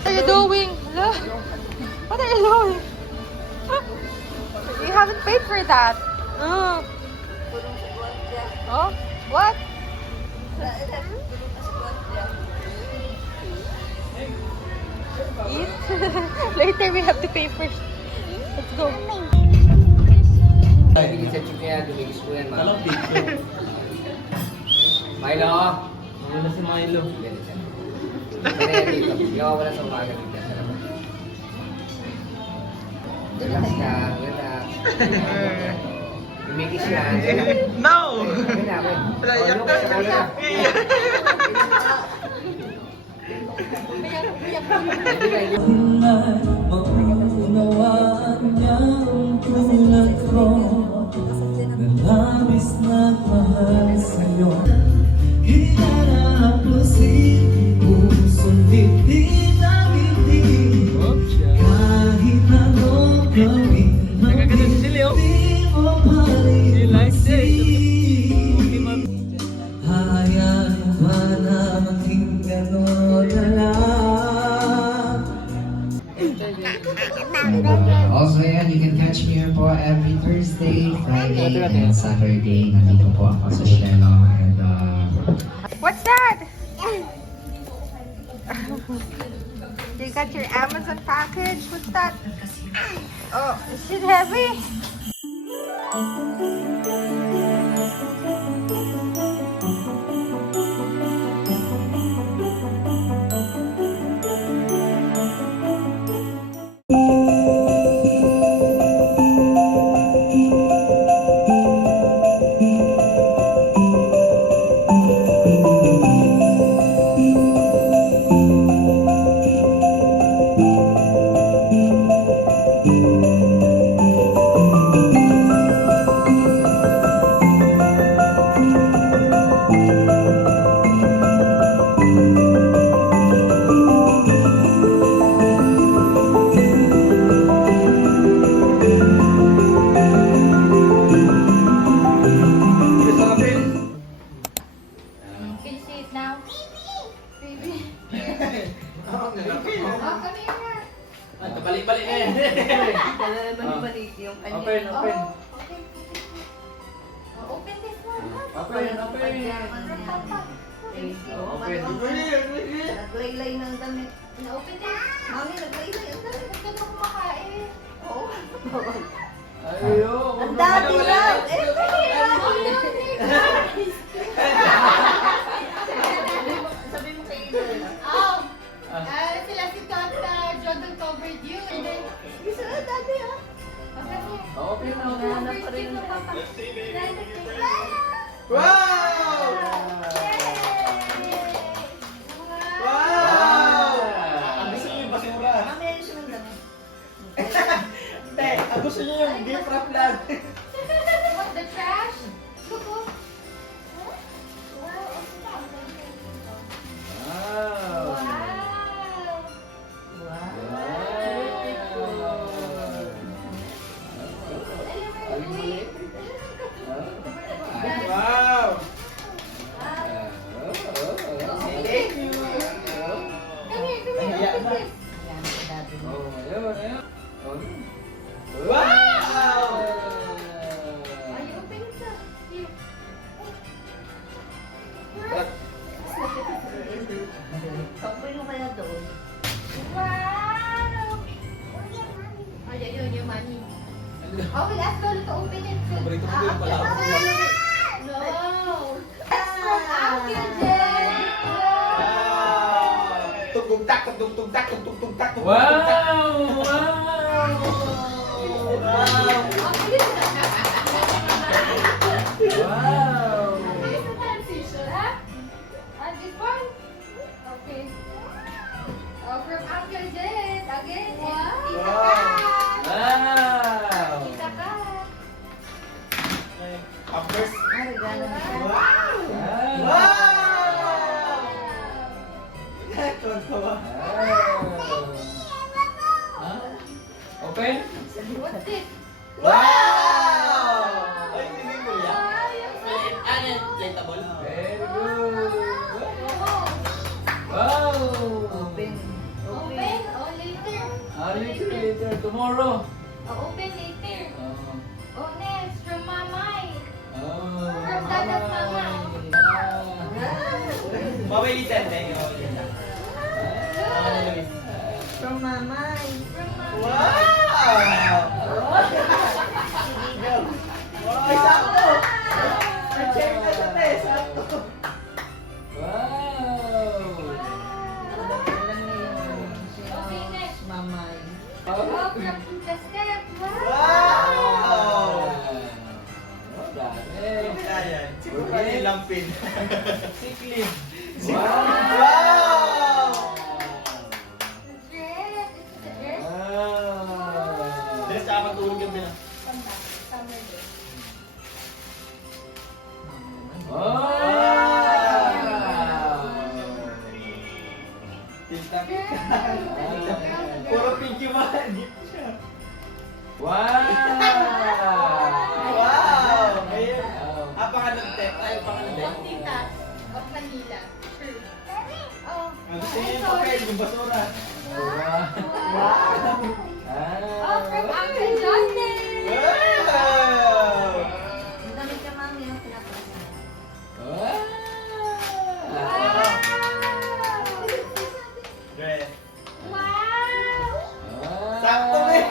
What are you doing? Hello? What are you doing? You haven't paid for that. Oh. Oh? What? Eat? Later we have to pay first. Let's go. Bigis sa chip yan, dumigis po yan, ma. Milo! Wala si Milo. Kaya dito, gawa wala sa umaga dito. Relax ka, relax. Dumigis yan. No! Look, sa Maunawaan niya ang tulad ko na labis na mahal sa'yo. Hinanapusin pusong dibdib na bibig. Kahit anong gawin di mo palisin. Hayaan mo ba na maging gano'n na lang? Also, yan, you can catch me here po every Thursday, Friday, and Saturday. Nandito po ako sa Shelo. And, What's that? You got your Amazon package? What's that? Oh, is it heavy? Can you see it now? Baby. Oh, come here. Balik-balik na yan. Balik-balik yung kanya. Open, open. Oh, okay. Open this one. Open, open. Open. Naglaylay ng damit. Na-open this. Mami, naglaylay ang damit. Huwag ka na kumakain. Oo. Ayo. Ang dami lang. Sabi mo kay Eden. Sila si Tata, Jordan covered you. And then, Gusto na dati ha? Open na. Nahanap pa rin. Wow! Ang gusto niyo yung basura. Mami, ayun siya ng damit. Te, ang gusto niyo yung gift wrap lang. What, the trash? Look, oh. Wow. Wow! Thank you! Come here, open this. Oh, ayun, ayun. Wow! Are you open it up? Here. Kapoy mo kaya doon. Wow! Oh, yun, yung money. Oh, we'll ask Lolo to open it. Paborito ko yung pala. No! That's from Uncle Jen! Tugtugtak, tugtugtak, tugtugtak, tugtugtak. Wow! Wow! Here's the transition, huh? And this one? Okay. Oh, from Uncle Jen. Again. Wow! Tita Kat! Wow! Tita Kat! Up first. Ay, regalo na. Wow! Wow! Tontawa. Open? What's this? Wow! Ay, hindi ko yan. Wow, yung Inflatable. Very good. Wow! Wow! Open. Open! A little later, tomorrow. Open later. Oh. Oh, next, from Mamay. Oh. From Dada's mama. Mabilitan na yun. From mamay. From Mamay. Wow! Ay, sakto! Na-check na sa test, sakto. Wow. Okay, next. Mamay. Oh, from Tita Steph. Wow! Oh, dami. Ayan, siguro pa yung lampin. Siklin. Wow! Dress. This is the dress. Dres, saka matulog yung bilang. Summer day. Wow! Tita Pika. Puro pink yung mga gift siya. Wow! Wow! Ayun. Pangalan tep. Ay, pangalan tep. Of Tita. Of Manila. True. Oh. Gusto niyo yung papel, yung basura. Oh, from Uncle Johnny. Wow! Ang damit ka mami yung pinapasan. Dres. Wow! Sakto, eh.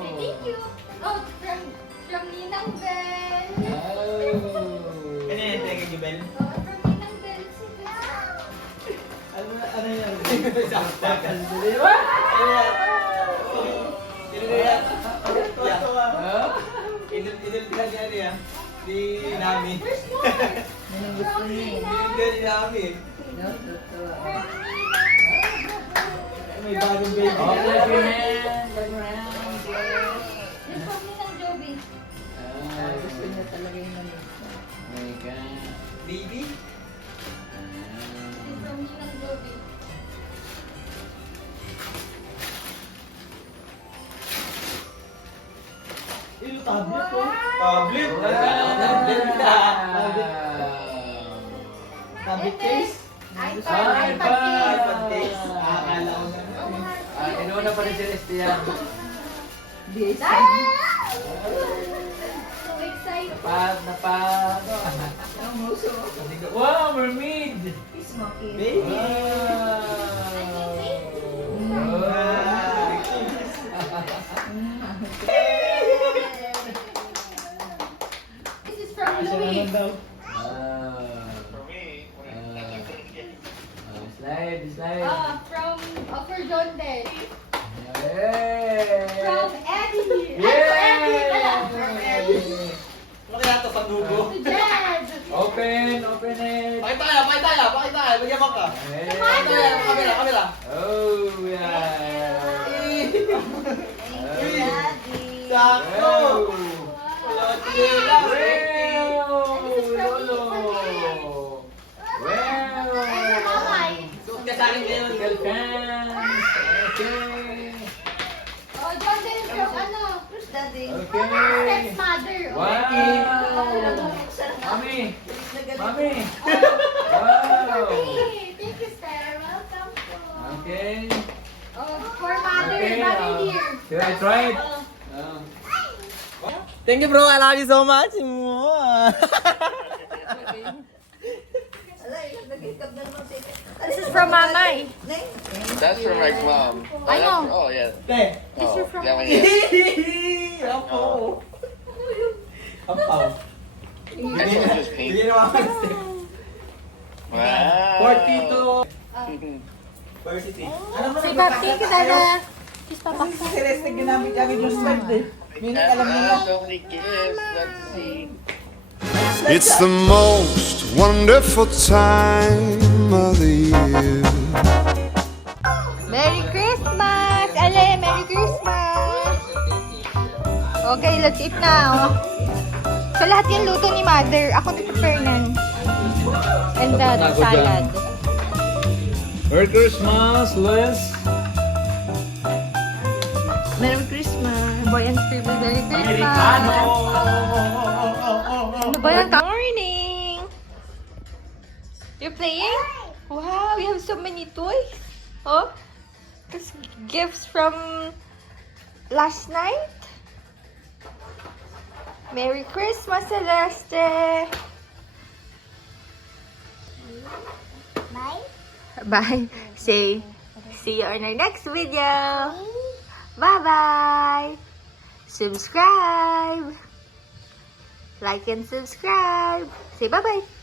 Thank you. Oh, from Ninang Bell. Ano yung teka niyo, Bel? Oh, from Ninang Bell. Ano yan? Saktakan. Ano yan? Ano yan? Tuwa-tuwa. Iniltihan niya niya. Di namin. First one. Yan ang gusto niya. Iniltihan ni namin. No, totoo. May bagong baby. Okay, Finan. Turn around. This from Ninang Joby. Gusto niya talaga yung damit. My God. Baby? This from Ninang Joby. Yung tablet ko. Tablet? Tablet na. Tablet case? iPad iPad case. case. Akala ko na. Inuuna pa rin si Estian. Yes. So excited. Napad. Ang muso. Wow, mermaid! Kiss mo, kiss. Baby! This is from Louis. Slide. From for John Del. Yay! From Eddie. Yeah! From Eddie. Ano kaya ito sa dugo? To Jed. Open it! Pakita tayo. Magyabang ka. Kamera. Oh, yeah! Thank you, Daddy. Sakto! Wala ka tinila. Lolo! Mamay. Suot ka sa akin ngayon. Welcome! Okay! Oh, John Del is from ano? Who's Daddy? Okay! Stepmother. Wow! Mami! Mami! Wow! Hey, thank you, Steph. Welcome po. Okay! Oh, for mother. Okay, Mother here. should I try it? Thank you, bro. I love you so much. This is from Mamay. That's from my mom. I know. Oh, yeah. Te. Oh, from- that one, yeah. Apo. Ampaw. Next one's just pink. Bigyan naman ako ng step. Wow. 42. Varsity. Alam mo na, Si Papi, Dada. Kiss Papa. Kasi si Celeste ginamit agad yung slide eh. Meaning alam mo na. So many gifts. Let's see. It's the most wonderful time of the year. Merry Christmas! Ale, Merry Christmas! Okay, let's eat now. So, lahat yung luto ni Mother. Ako nag-prepare nan. And the salad. Merry Christmas, Les! Merry Christmas. Boy and Scribble, Merry Christmas! Amerikano! Ano ba yan? Morning! You're playing? Wow, we have so many toys. Oh, this gifts from last night. Merry Christmas, Celeste. Bye. Bye. Say, see you on our next video. Bye-bye. Subscribe. Like and subscribe. Say bye-bye.